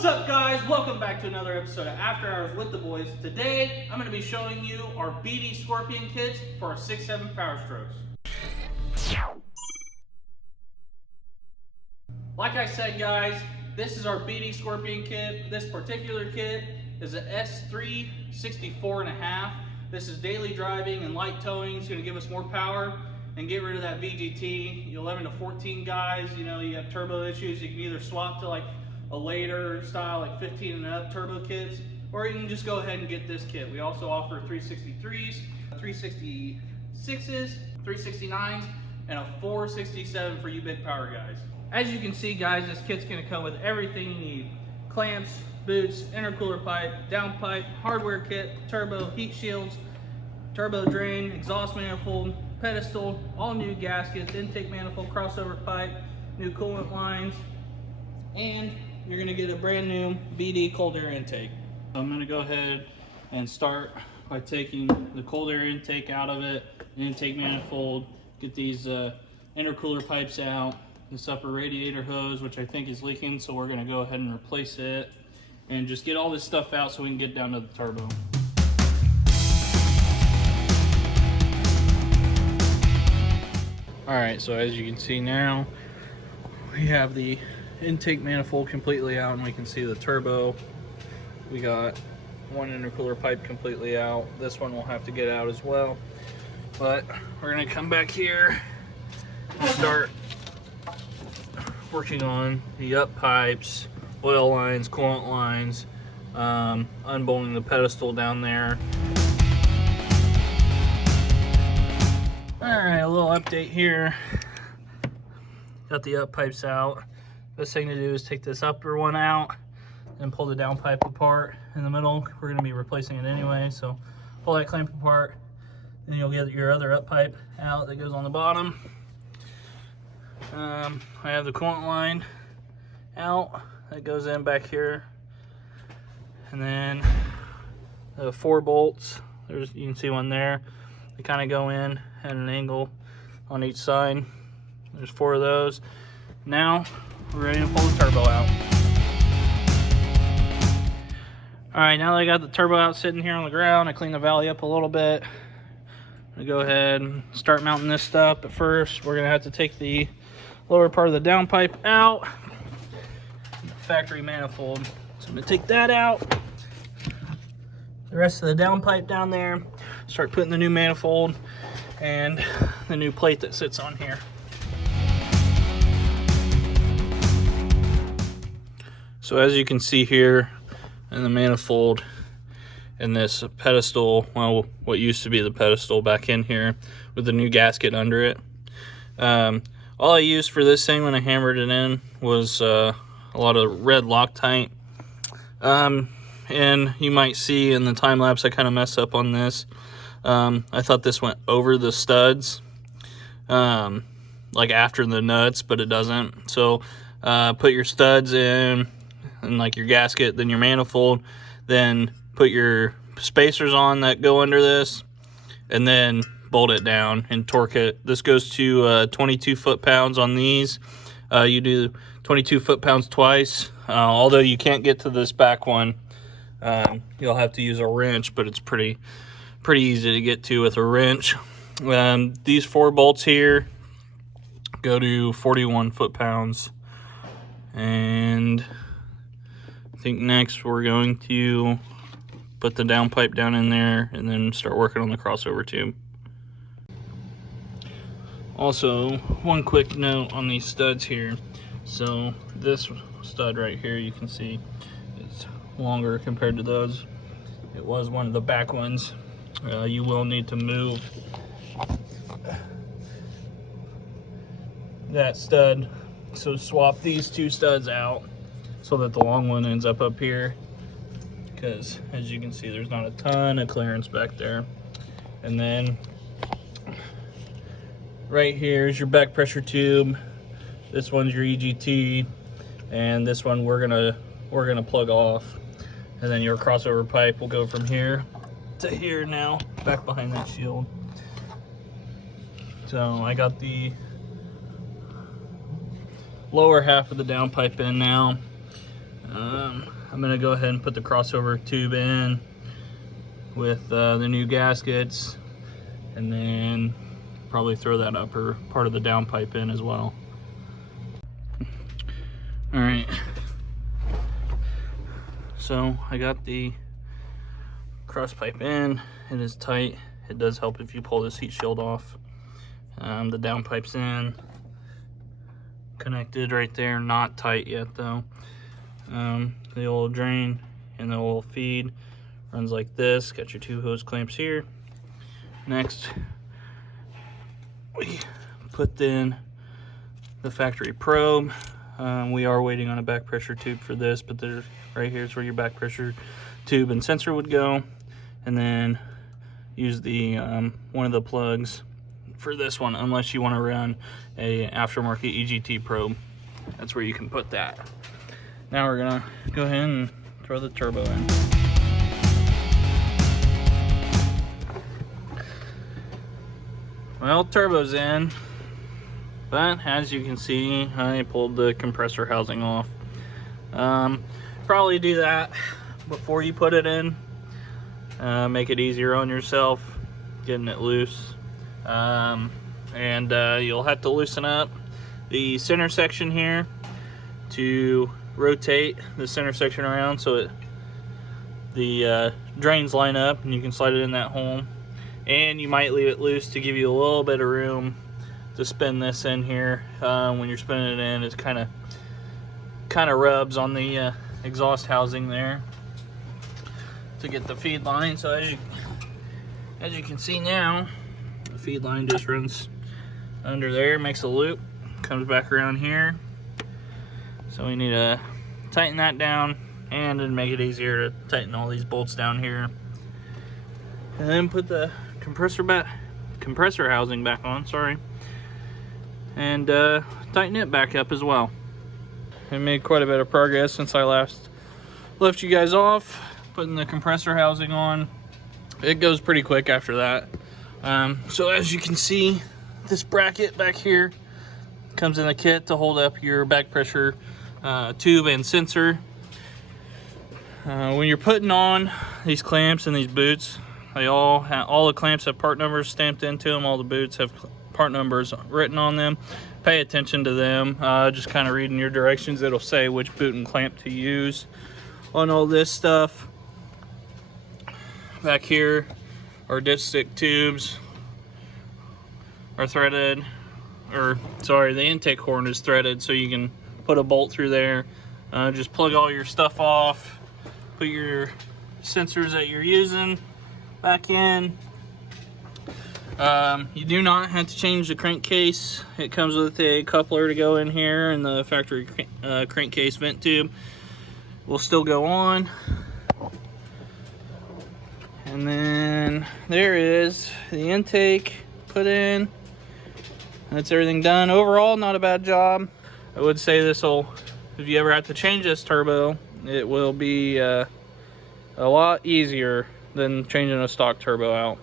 What's up, guys? Welcome back to another episode of After Hours with the Boys. Today, I'm going to be showing you our BD Scorpion kits for our 6.7 Powerstrokes. Like I said, guys, this is our BD Scorpion kit. This particular kit is an S3 64.5. This is daily driving and light towing. It's going to give us more power and get rid of that VGT. 11 to 14 guys, you have turbo issues. You can either swap to like a later style, like 15 and up turbo kits, or you can just go ahead and get this kit. We also offer 363s, 366s, 369s, and a 467 for you big power guys. As you can see, guys, this kit's gonna come with everything you need. Clamps, boots, intercooler pipe, downpipe, hardware kit, turbo, heat shields, turbo drain, exhaust manifold, pedestal, all new gaskets, intake manifold, crossover pipe, new coolant lines, and you're going to get a brand new BD cold air intake. I'm going to go ahead and start by taking the cold air intake out of it, intake manifold, get these intercooler pipes out, this upper radiator hose, which I think is leaking, so we're going to go ahead and replace it, and just get all this stuff out so we can get down to the turbo. Alright, so as you can see now, we have the intake manifold completely out, and we can see the turbo. We got one intercooler pipe completely out. This one will have to get out as well. But we're going to come back here and start working on the up pipes, oil lines, coolant lines, unbolting the pedestal down there. Alright, a little update here. Got the up pipes out. Best thing to do is take this upper one out and pull the down pipe apart in the middle. We're going to be replacing it anyway, so pull that clamp apart, and you'll get your other up pipe out that goes on the bottom. I have the coolant line out that goes in back here, and then the 4 bolts. You can see one there. They kind of go in at an angle on each side. There's 4 of those. Now we're ready to pull the turbo out. Alright, now that I got the turbo out sitting here on the ground, I cleaned the valley up a little bit. I'm going to go ahead and start mounting this stuff, but first we're going to have to take the lower part of the downpipe out, the factory manifold. So I'm going to take that out, the rest of the downpipe down there, start putting the new manifold and the new plate that sits on here. So as you can see here in the manifold, in this pedestal, well, what used to be the pedestal back in here with the new gasket under it. All I used for this thing when I hammered it in was a lot of red Loctite. And you might see in the time lapse I kind of messed up on this. I thought this went over the studs, like after the nuts, but it doesn't. So put your studs in, and like your gasket, then your manifold, then put your spacers on that go under this, and then bolt it down and torque it. This goes to 22 foot-pounds on these. You do 22 foot-pounds twice, although you can't get to this back one. You'll have to use a wrench, but it's pretty easy to get to with a wrench. These 4 bolts here go to 41 foot-pounds, and I think next we're going to put the downpipe down in there and then start working on the crossover tube. Also, one quick note on these studs here. So this stud right here, you can see it's longer compared to those. It was one of the back ones. You will need to move that stud. So swap these 2 studs out so that the long one ends up here, because as you can see there's not a ton of clearance back there. And then right here is your back pressure tube. This one's your EGT, and this one we're gonna plug off, and then your crossover pipe will go from here to here now, back behind that shield. So I got the lower half of the downpipe in now. I'm gonna go ahead and put the crossover tube in with the new gaskets, and then probably throw that upper part of the downpipe in as well. All right, so I got the cross pipe in. It is tight. It does help if you pull this heat shield off. The downpipe's in, connected right there, not tight yet though. The old drain and the old feed runs like this. Got your 2 hose clamps here. Next, we put in the factory probe. We are waiting on a back pressure tube for this, but there's right here's where your back pressure tube and sensor would go, and then use the one of the plugs for this one, unless you want to run a aftermarket EGT probe. That's where you can put that. Now we're gonna go ahead and throw the turbo in. Well, turbo's in, but as you can see, I pulled the compressor housing off. Probably do that before you put it in. Make it easier on yourself getting it loose. You'll have to loosen up the center section here to rotate the center section around so the drains line up and you can slide it in that hole. And you might leave it loose to give you a little bit of room to spin this in here. When you're spinning it in, it kind of rubs on the exhaust housing there to get the feed line. So as you can see now, the feed line just runs under there, makes a loop, comes back around here. So we need to tighten that down and then make it easier to tighten all these bolts down here. And then put the compressor housing back on, sorry. And tighten it back up as well. I made quite a bit of progress since I last left you guys off. Putting the compressor housing on, it goes pretty quick after that. So as you can see, this bracket back here comes in the kit to hold up your back pressure tube and sensor. When you're putting on these clamps and these boots, they all the clamps have part numbers stamped into them. All the boots have part numbers written on them. Pay attention to them. Just kind of reading your directions, it'll say which boot and clamp to use on all this stuff. Back here, our dipstick tubes are threaded, or sorry, the intake horn is threaded, so you can put a bolt through there. Just plug all your stuff off, put your sensors that you're using back in. You do not have to change the crankcase. It comes with a coupler to go in here, and the factory crankcase vent tube will still go on. And then there is the intake put in. That's everything done. Overall, not a bad job. I would say this will, if you ever have to change this turbo, it will be a lot easier than changing a stock turbo out.